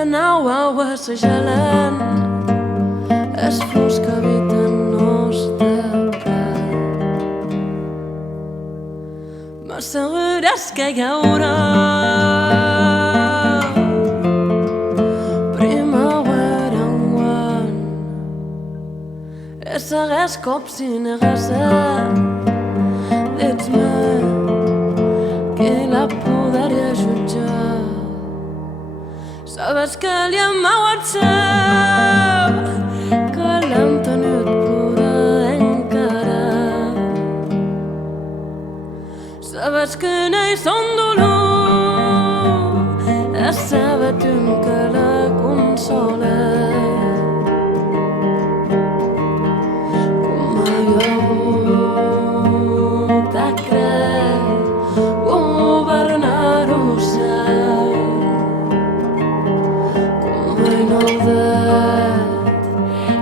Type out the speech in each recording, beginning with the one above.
la nau aigua segelant és fos que habita el nostre prat. M'assegures que hi haurà primavera enguany. Segueix cops i negassa. Dits-me qui la podria jutjar. Sabes que li ama WhatsApp, que l'hem tenit plora encara. Sabes que no hi són dolor, és saber-te que la consola.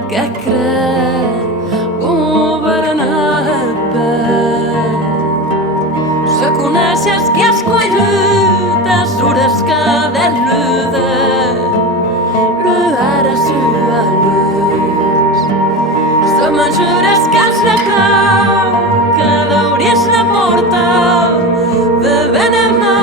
Que crec governar bé. Se coneixes que has collit les hores que delude l'ara sua luz. Se m'ajures que has la clau que d'obries la porta de ben en mà.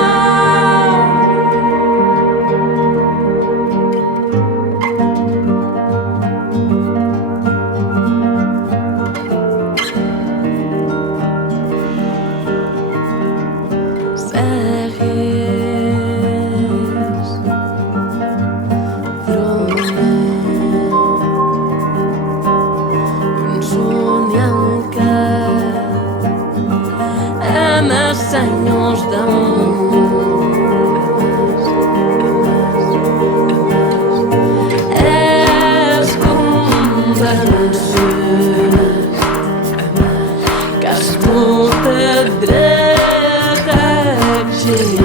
Años d'amor és convençut que has molt de dret a exigir.